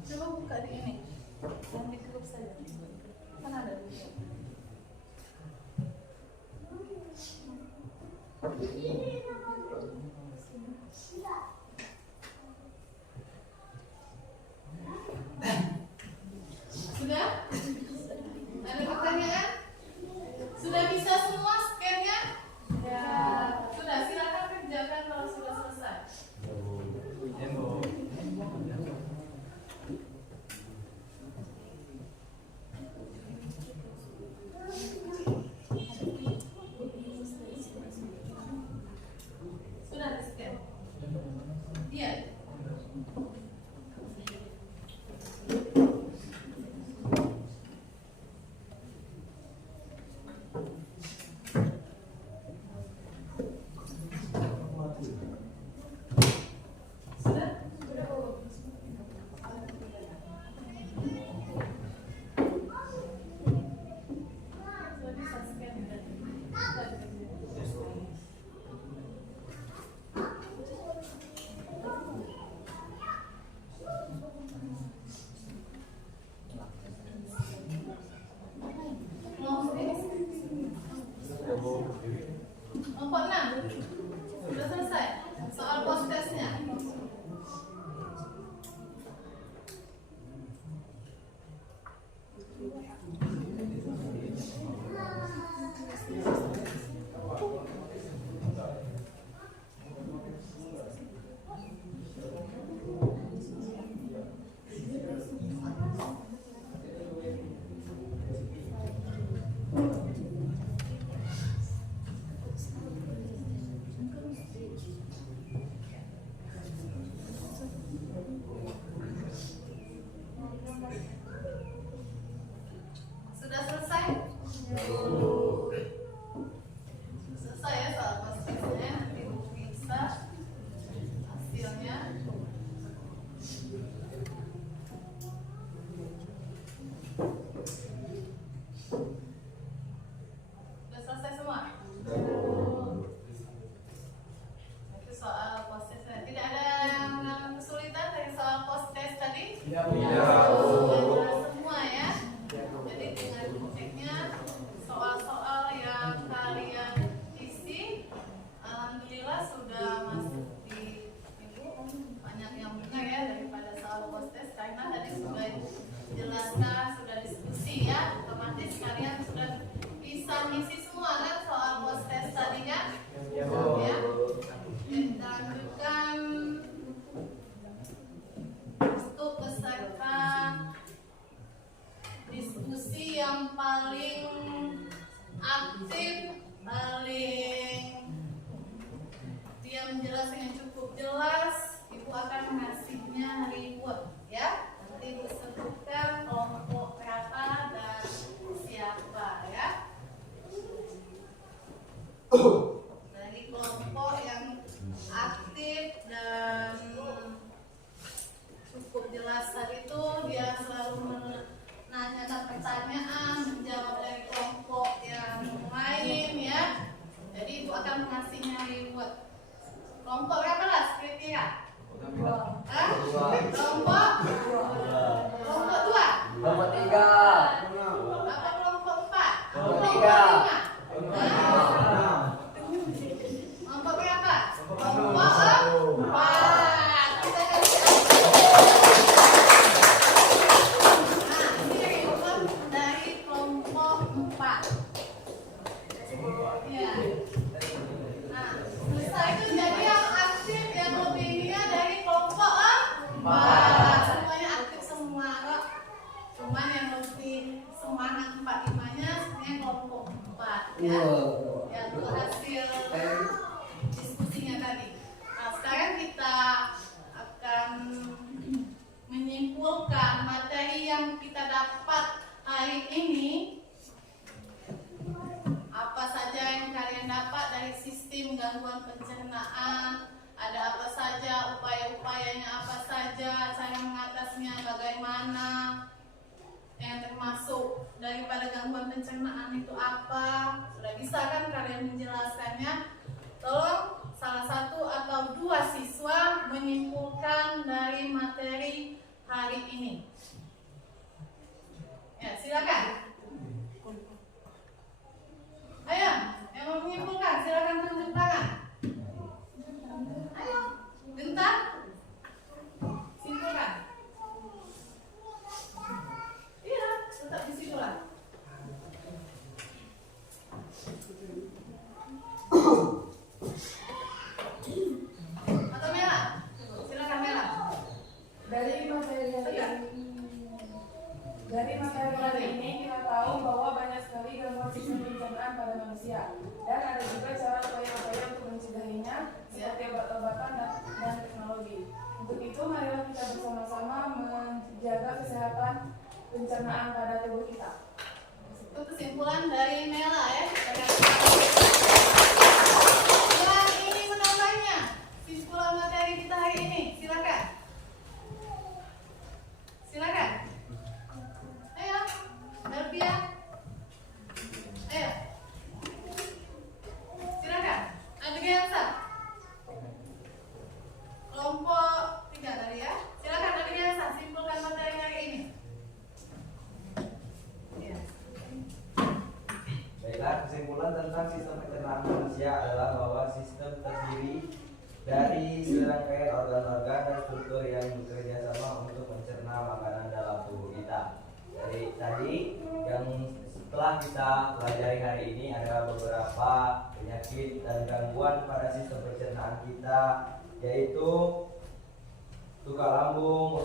Coba buka di ini, yang di grup saya. Kan ada. Sudah? Ada pertanyaan? Sudah bisa semua scan-nya? Ya. Sudah, silakan kerjakan kalau sudah selesai. Sudah di-scan? Iya. Sudah? Sudah bisa scan dan sudah Kelompok 6 sudah selesai soal post testnya. Kelompok berapa lah kira-kira? Hah? Dua. Kelompok? Kelompok 2? Kelompok 3. Apa kelompok 4? Kelompok Kelompok 3. 5? Hah? Kelompok berapa? Kelompok 4. Kita kasih dari kelompok 4. Ya. Nah, selesai itu jadi yang aktif yang lebihnya dari kelompok 4. Semuanya aktif semua kok. Cuman yang lebih semangat 4-5-nya sebenarnya kelompok 4 ya. Ya, itu hasil diskusinya tadi. Nah, sekarang kita akan menyimpulkan materi yang kita dapat hari ini. Apa saja yang kalian dapat dari sistem gangguan pencernaan? Ada apa saja, upaya-upayanya apa saja, cara mengatasinya bagaimana? Yang termasuk daripada gangguan pencernaan itu apa? Sudah bisa kan kalian menjelaskannya? Tolong salah satu atau 2 siswa menyimpulkan dari materi hari ini. Ya, silakan. Ayo, yang mau menyimpulkan silakan tunjuk tangan. Ayo, bentar. Simpulkan. Iya, tetap di situ lah. Atau Mela? Silakan Mela. Dari materi ini kita tahu bahwa banyak sekali gangguan sistem pencernaan pada manusia dan ada juga cara upaya-upaya untuk mencegahnya seperti obat-obatan dan teknologi. Untuk itu marilah kita bersama-sama menjaga kesehatan pencernaan pada tubuh kita. Itu kesimpulan dari Mela ya. Yang ini menambahnya kesimpulan materi kita hari ini. Silakan. Silakan. Ayo, Delvia. Ayo. Silakan. Adriansa. Kelompok 3 tadi ya. Silakan Adriansa, simpulkan materi hari ini. Ya. Baiklah, kesimpulan tentang sistem pencernaan manusia adalah bahwa sistem terdiri dari serangkaian organ-organ dan struktur yang bekerja sama untuk mencerna makanan dalam tubuh kita. Jadi tadi yang setelah kita pelajari hari ini adalah beberapa penyakit dan gangguan pada sistem pencernaan kita, yaitu luka lambung,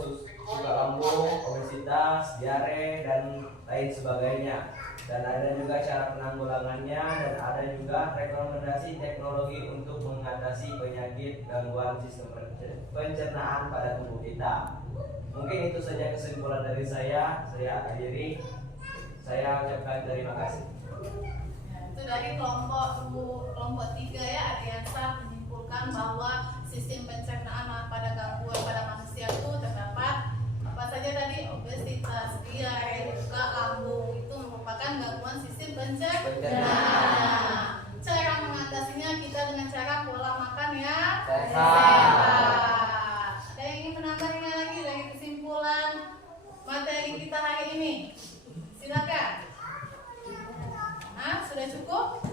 obesitas, diare, dan lain sebagainya. Dan ada juga cara penanggulangannya dan ada juga rekomendasi teknologi untuk mengatasi penyakit gangguan sistem pencernaan pada tubuh kita. Mungkin itu saja kesimpulan dari saya akhiri. Saya ucapkan terima kasih. Ya, itu dari kelompok 3 ya. Adriansa menyimpulkan bahwa sistem pencernaan pada gangguan pada manusia itu terdapat apa saja tadi, obesitas, diare, luka lambung, itu merupakan gangguan sistem pencernaan. Cara mengatasinya kita dengan cara pola makan yang sehat. Ada yang ingin menambahnya lagi dari kesimpulan materi kita hari ini? Silakan. Sudah cukup?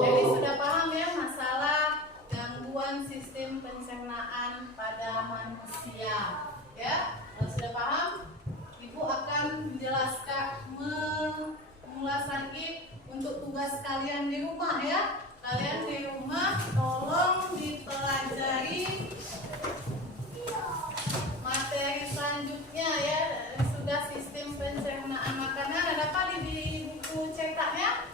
Jadi sudah paham ya masalah gangguan sistem pencernaan pada manusia. Ya, kalau sudah paham, Ibu akan menjelaskan, mengulas lagi untuk tugas kalian di rumah ya. Kalian di rumah tolong dipelajari materi selanjutnya ya. Sudah sistem pencernaan makanan ada apa di buku cetaknya?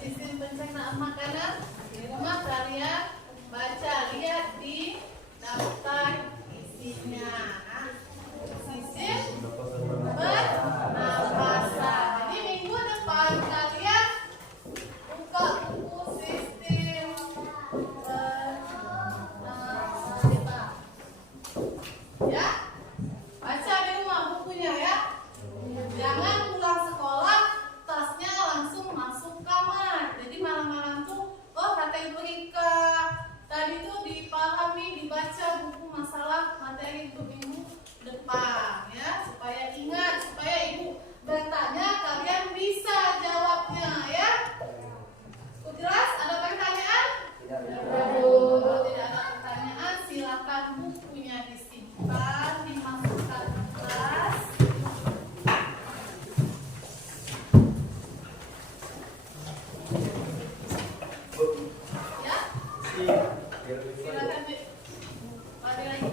Sistem pencernaan makanan di rumah kalian baca, lihat di daftar isinya. Sistem pernapasan. Jadi minggu depan kalian buka buku sistem pernapasan. Ya, baca di rumah bukunya ya. Jangan pulang sekolah tasnya langsung masuk kamar. Jadi malam-malam tuh, oh kata Ibu Rika tadi depan ya, supaya ingat, supaya ibu bertanya kalian bisa jawabnya ya. Jelas? Ada pertanyaan? Kalau tidak ada pertanyaan, silakan bukunya disimpan, dimasukkan ke kelas. Ya? Silakan, Bu. Ada lagi?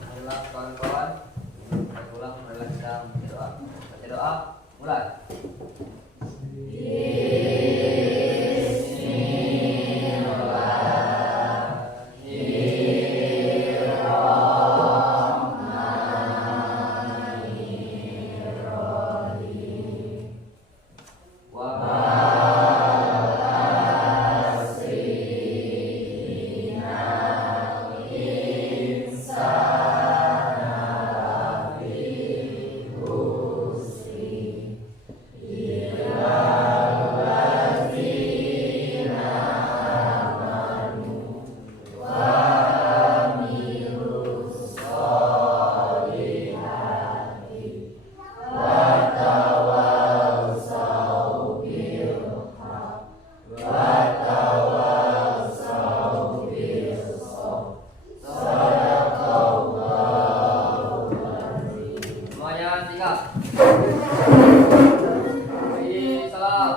Marilah kawan-kawan, kita ulang, marilah kita berdoa. Baca doa, mulai. Semuanya siap. Beri salam.